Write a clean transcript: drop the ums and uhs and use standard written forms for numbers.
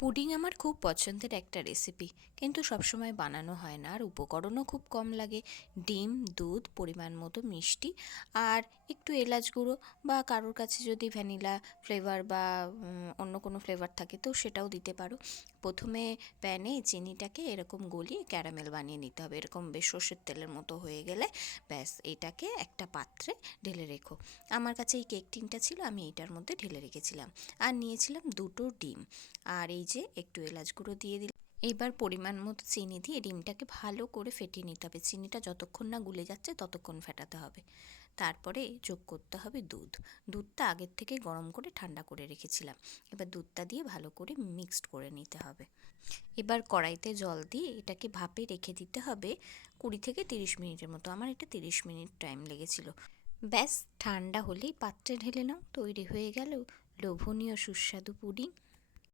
Pudding আমার খুব পছন্দের একটা রেসিপি, কিন্তু সবসময় বানানো হয় না আর উপকরণও খুব কম লাগে। ডিম, দুধ, পরিমাণ মতো মিষ্টি আর একটু এলাচ গুঁড়ো, বা কারোর কাছে যদি ভ্যানিলা ফ্লেভার বা অন্য কোনো ফ্লেভার থাকে তো সেটাও দিতে পারো। প্রথমে প্যানে চিনিটাকে এরকম গলিয়ে ক্যারামেল বানিয়ে নিতে হবে, এরকম বেশ সর্ষের তেলের মতো হয়ে গেলে ব্যাস এটাকে একটা পাত্রে ঢেলে রেখো। আমার কাছে এই কেক টিনটা ছিল, আমি এইটার মধ্যে ঢেলে রেখেছিলাম। আর নিয়েছিলাম দুটো ডিম, আর এই যে একটু এলাচ গুঁড়ো দিয়ে দিলাম। এবার পরিমাণ মতো চিনি দিয়ে ডিমটাকে ভালো করে ফেটিয়ে নিতে হবে। চিনিটা যতক্ষণ না গুলে যাচ্ছে ততক্ষণ ফেটাতে হবে। তারপরে যোগ করতে হবে দুধ। দুধটা আগের থেকে গরম করে ঠান্ডা করে রেখেছিলাম। এবার দুধটা দিয়ে ভালো করে মিক্সড করে নিতে হবে। এবার কড়াইতে জল দিয়ে এটাকে ভাপে রেখে দিতে হবে 20 থেকে 30 মিনিটের মতো। আমার এটা 30 মিনিট টাইম লেগেছিল। ব্যাস ঠান্ডা হলেই পাত্রে ঢেলে নাও, তৈরি হয়ে গেল লোভনীয় সুস্বাদু পুডিং।